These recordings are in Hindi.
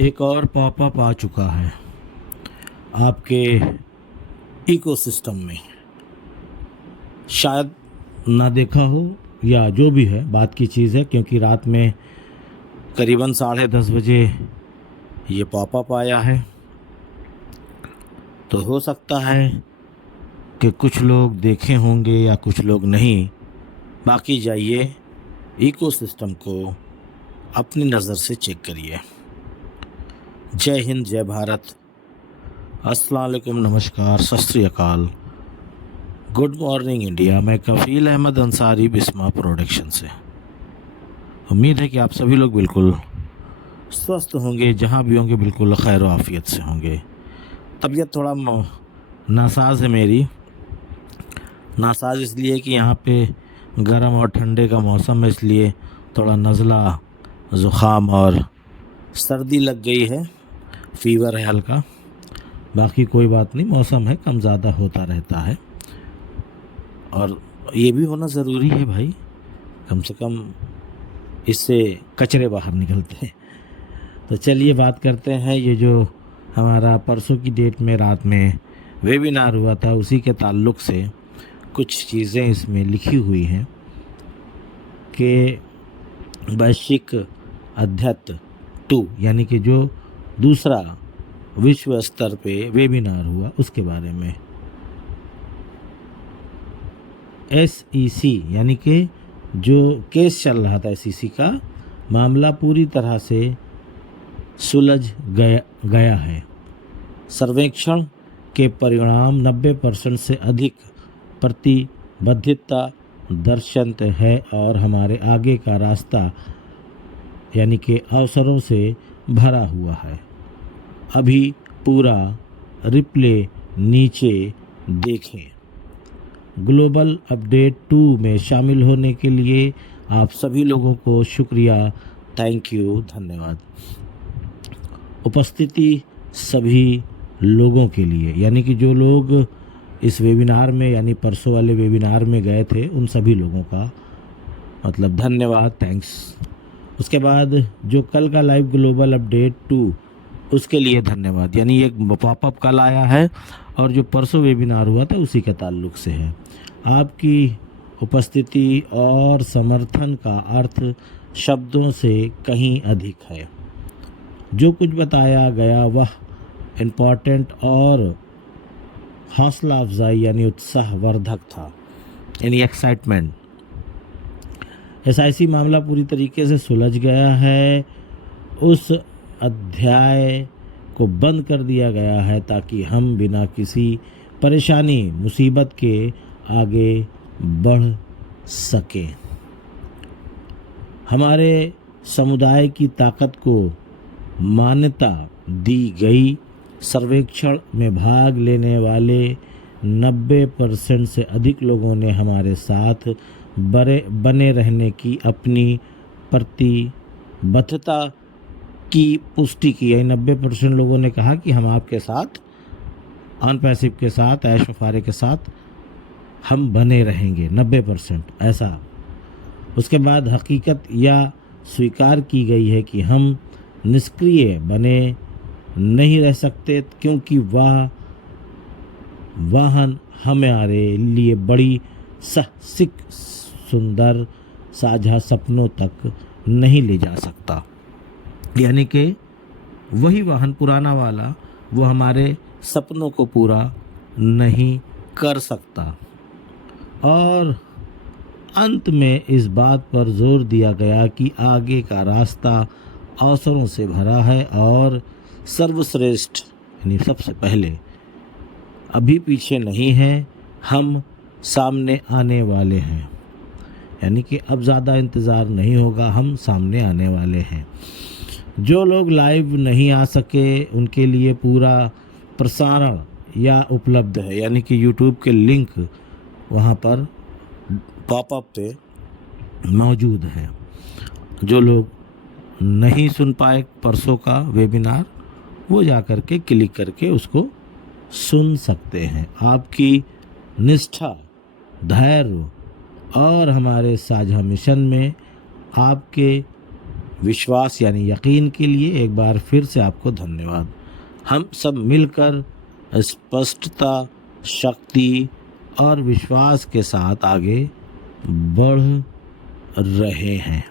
एक और पॉपअप आ चुका है आपके इकोसिस्टम में। शायद ना देखा हो या जो भी है, बात की चीज़ है, क्योंकि रात में करीबन 10:30 बजे ये पॉपअप आया है। तो हो सकता है कि कुछ लोग देखे होंगे या कुछ लोग नहीं। बाकी जाइए इकोसिस्टम को अपनी नज़र से चेक करिए। जय हिंद, जय भारत, अस्सलाम वालेकुम, नमस्कार, सत श्री अकाल, गुड मॉर्निंग इंडिया। मैं कफ़ील अहमद अंसारी, बिस्मा प्रोडक्शन से। उम्मीद है कि आप सभी लोग बिल्कुल स्वस्थ होंगे, जहाँ भी होंगे बिल्कुल खैर आफियत से होंगे। तबीयत थोड़ा नासाज है मेरी। नासाज इसलिए कि यहाँ पे गर्म और ठंडे का मौसम है, इसलिए थोड़ा नज़ला, ज़ुकाम और सर्दी लग गई है, फीवर है हल्का। बाकी कोई बात नहीं, मौसम है, कम ज़्यादा होता रहता है और ये भी होना ज़रूरी है भाई, कम से कम इससे कचरे बाहर निकलते हैं। तो चलिए बात करते हैं, ये जो हमारा परसों की डेट में रात में वेबिनार हुआ था, उसी के ताल्लुक़ से कुछ चीज़ें इसमें लिखी हुई हैं कि वैश्विक अध्यात्म 2 यानी कि जो दूसरा विश्व स्तर पे वेबिनार हुआ उसके बारे में। SEC यानी कि जो केस चल रहा था SEC का मामला पूरी तरह से सुलझ गया है। सर्वेक्षण के परिणाम 90% से अधिक प्रतिबद्धता दर्शाते है और हमारे आगे का रास्ता यानी कि अवसरों से भरा हुआ है। अभी पूरा रिप्ले नीचे देखें। ग्लोबल अपडेट 2 में शामिल होने के लिए आप सभी लोगों को शुक्रिया, थैंक यू, धन्यवाद। उपस्थिति सभी लोगों के लिए, यानी कि जो लोग इस वेबिनार में यानी परसों वाले वेबिनार में गए थे उन सभी लोगों का मतलब धन्यवाद, थैंक्स। उसके बाद जो कल का लाइव ग्लोबल अपडेट 2 उसके लिए धन्यवाद, यानी ये पॉपअप कल आया है और जो परसों वेबिनार हुआ था उसी के ताल्लुक़ से है। आपकी उपस्थिति और समर्थन का अर्थ शब्दों से कहीं अधिक है। जो कुछ बताया गया वह इम्पॉर्टेंट और हौसला अफजाई यानी उत्साहवर्धक था, यानी एक्साइटमेंट। SIC मामला पूरी तरीके से सुलझ गया है। उस अध्याय को बंद कर दिया गया है ताकि हम बिना किसी परेशानी मुसीबत के आगे बढ़ सकें। हमारे समुदाय की ताकत को मान्यता दी गई। सर्वेक्षण में भाग लेने वाले 90% से अधिक लोगों ने हमारे साथ बने रहने की अपनी प्रतिबद्धता की पुष्टि की है। 90% लोगों ने कहा कि हम आपके साथ ऑन पैसिव के साथ, ऐश वफारे के साथ हम बने रहेंगे, 90% ऐसा। उसके बाद हकीकत या स्वीकार की गई है कि हम निष्क्रिय बने नहीं रह सकते, क्योंकि वाहन हमारे लिए बड़ी साहसिक सुंदर साझा सपनों तक नहीं ले जा सकता। यानी कि वही वाहन पुराना वाला वो हमारे सपनों को पूरा नहीं कर सकता। और अंत में इस बात पर जोर दिया गया कि आगे का रास्ता अवसरों से भरा है और सर्वश्रेष्ठ यानी सबसे पहले अभी पीछे नहीं है, हम सामने आने वाले हैं। यानी कि अब ज़्यादा इंतज़ार नहीं होगा, हम सामने आने वाले हैं। जो लोग लाइव नहीं आ सके उनके लिए पूरा प्रसारण या उपलब्ध है, यानी कि यूट्यूब के लिंक वहाँ पर पॉपअप पे मौजूद है। जो लोग नहीं सुन पाए परसों का वेबिनार वो जा कर के क्लिक करके उसको सुन सकते हैं। आपकी निष्ठा, धैर्य और हमारे साझा मिशन में आपके विश्वास यानी यकीन के लिए एक बार फिर से आपको धन्यवाद। हम सब मिलकर स्पष्टता, शक्ति और विश्वास के साथ आगे बढ़ रहे हैं।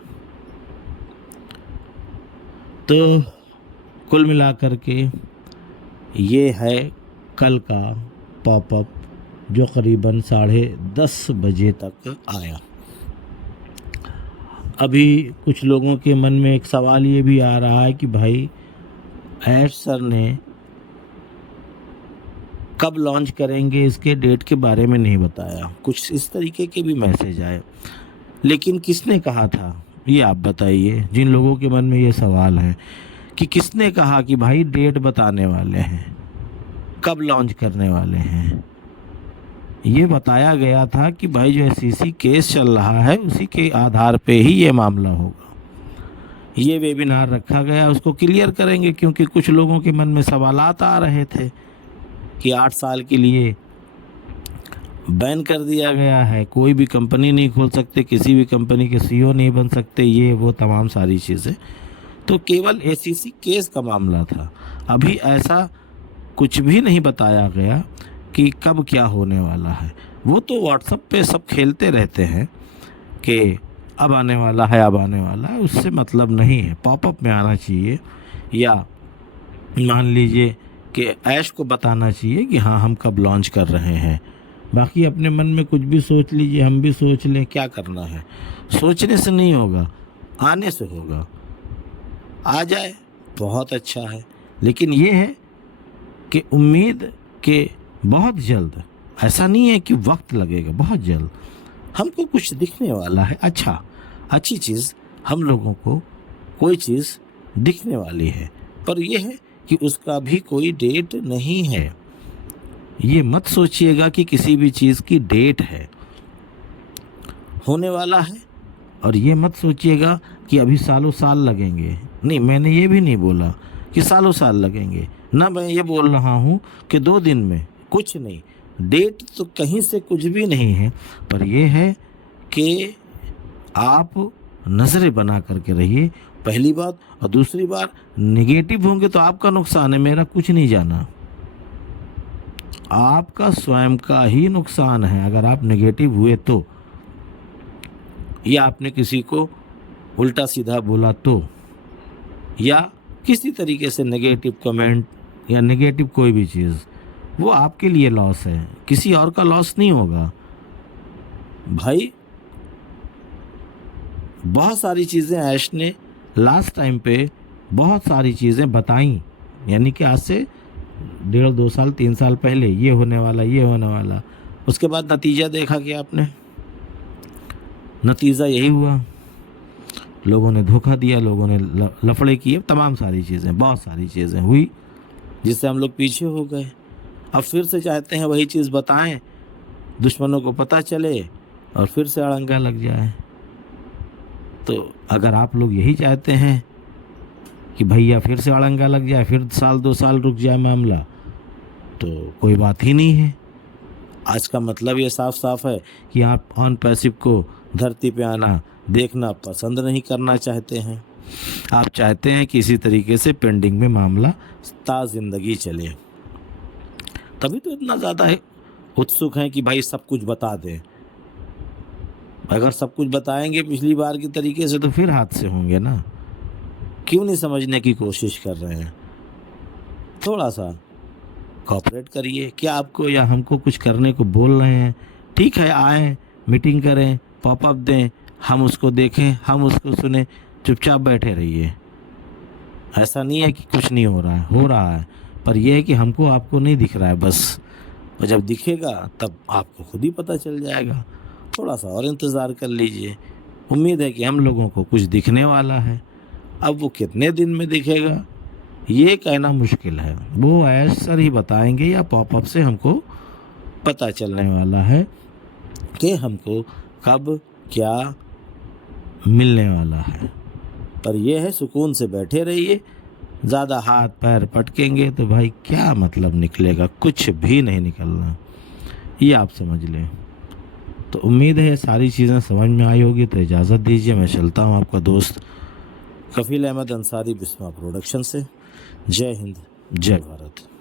तो कुल मिलाकर के ये है कल का पॉपअप जो करीबन 10:30 बजे तक आया। अभी कुछ लोगों के मन में एक सवाल ये भी आ रहा है कि भाई ऐश सर ने कब लॉन्च करेंगे, इसके डेट के बारे में नहीं बताया। कुछ इस तरीके के भी मैसेज आए, लेकिन किसने कहा था ये आप बताइए। जिन लोगों के मन में ये सवाल है कि किसने कहा कि भाई डेट बताने वाले हैं, कब लॉन्च करने वाले हैं, ये बताया गया था कि भाई जो SEC केस चल रहा है उसी के आधार पे ही ये मामला होगा। ये वेबिनार रखा गया, उसको क्लियर करेंगे, क्योंकि कुछ लोगों के मन में सवालात आ रहे थे कि 8 साल के लिए बैन कर दिया गया है, कोई भी कंपनी नहीं खोल सकते, किसी भी कंपनी के CEO नहीं बन सकते, ये वो तमाम सारी चीज़ें। तो केवल SEC केस का मामला था। अभी ऐसा कुछ भी नहीं बताया गया कि कब क्या होने वाला है। वो तो व्हाट्सएप पे सब खेलते रहते हैं कि अब आने वाला है, अब आने वाला है, उससे मतलब नहीं है। पॉपअप में आना चाहिए, या मान लीजिए कि ऐश को बताना चाहिए कि हाँ हम कब लॉन्च कर रहे हैं। बाकी अपने मन में कुछ भी सोच लीजिए, हम भी सोच लें, क्या करना है। सोचने से नहीं होगा, आने से होगा। आ जाए बहुत अच्छा है, लेकिन ये है कि उम्मीद के बहुत जल्द, ऐसा नहीं है कि वक्त लगेगा, बहुत जल्द हमको कुछ दिखने वाला है। अच्छी चीज़ हम लोगों को कोई चीज़ दिखने वाली है, पर यह है कि उसका भी कोई डेट नहीं है। ये मत सोचिएगा कि किसी भी चीज़ की डेट है, होने वाला है। और ये मत सोचिएगा कि अभी सालों साल लगेंगे, नहीं, मैंने ये भी नहीं बोला कि सालों साल लगेंगे ना। मैं ये बोल रहा हूँ कि 2 दिन में, कुछ नहीं, डेट तो कहीं से कुछ भी नहीं है, पर यह है कि आप नज़रें बना करके रहिए, पहली बात। और दूसरी बात, नेगेटिव होंगे तो आपका नुकसान है, मेरा कुछ नहीं जाना। आपका स्वयं का ही नुकसान है अगर आप नेगेटिव हुए तो, या आपने किसी को उल्टा सीधा बोला तो, या किसी तरीके से नेगेटिव कमेंट या नेगेटिव कोई भी चीज़, वो आपके लिए लॉस है, किसी और का लॉस नहीं होगा। भाई बहुत सारी चीज़ें ऐश ने लास्ट टाइम पे बहुत सारी चीज़ें बताई, यानी कि आज से 1.5, 2 साल, 3 साल पहले ये होने वाला, ये होने वाला। उसके बाद नतीजा देखा कि आपने, नतीजा यही हुआ, लोगों ने धोखा दिया, लोगों ने लफड़े किए, तमाम सारी चीज़ें, बहुत सारी चीज़ें हुई जिससे हम लोग पीछे हो गए। अब फिर से चाहते हैं वही चीज़ बताएं, दुश्मनों को पता चले और फिर से अड़ंगा लग जाए। तो अगर आप लोग यही चाहते हैं कि भैया फिर से अड़ंगा लग जाए, फिर 1-2 साल रुक जाए मामला, तो कोई बात ही नहीं है। आज का मतलब ये साफ साफ है कि आप ऑन पैसिव को धरती पे आना, देखना पसंद नहीं चाहते हैं। आप चाहते हैं कि इसी तरीके से पेंडिंग में मामला ज़िंदगी चले। तभी तो इतना ज़्यादा उत्सुक हैं कि भाई सब कुछ बता दें। अगर सब कुछ बताएंगे पिछली बार की तरीके से तो फिर हादसे होंगे ना। क्यों नहीं समझने की कोशिश कर रहे हैं? थोड़ा सा कोऑपरेट करिए। क्या आपको या हमको कुछ करने को बोल रहे हैं? ठीक है, आएँ, मीटिंग करें, पॉपअप दें, हम उसको देखें, हम उसको सुने, चुपचाप बैठे रहिए। ऐसा नहीं है कि कुछ नहीं हो रहा है, पर यह है कि हमको आपको नहीं दिख रहा है बस। और जब दिखेगा तब आपको खुद ही पता चल जाएगा। थोड़ा सा और इंतज़ार कर लीजिए। उम्मीद है कि हम लोगों को कुछ दिखने वाला है। अब वो कितने दिन में दिखेगा ये कहना मुश्किल है, वो ऐश सर ही बताएंगे या पॉपअप से हमको पता चलने वाला है कि हमको कब क्या मिलने वाला है। पर यह है, सुकून से बैठे रहिए। ज़्यादा हाथ पैर पटकेंगे तो भाई क्या मतलब निकलेगा? कुछ भी नहीं निकलना, ये आप समझ लें। तो उम्मीद है सारी चीज़ें समझ में आई होगी। तो इजाज़त दीजिए, मैं चलता हूँ, आपका दोस्त कफील अहमद अंसारी, बिस्मा प्रोडक्शन से। जय हिंद, जय भारत।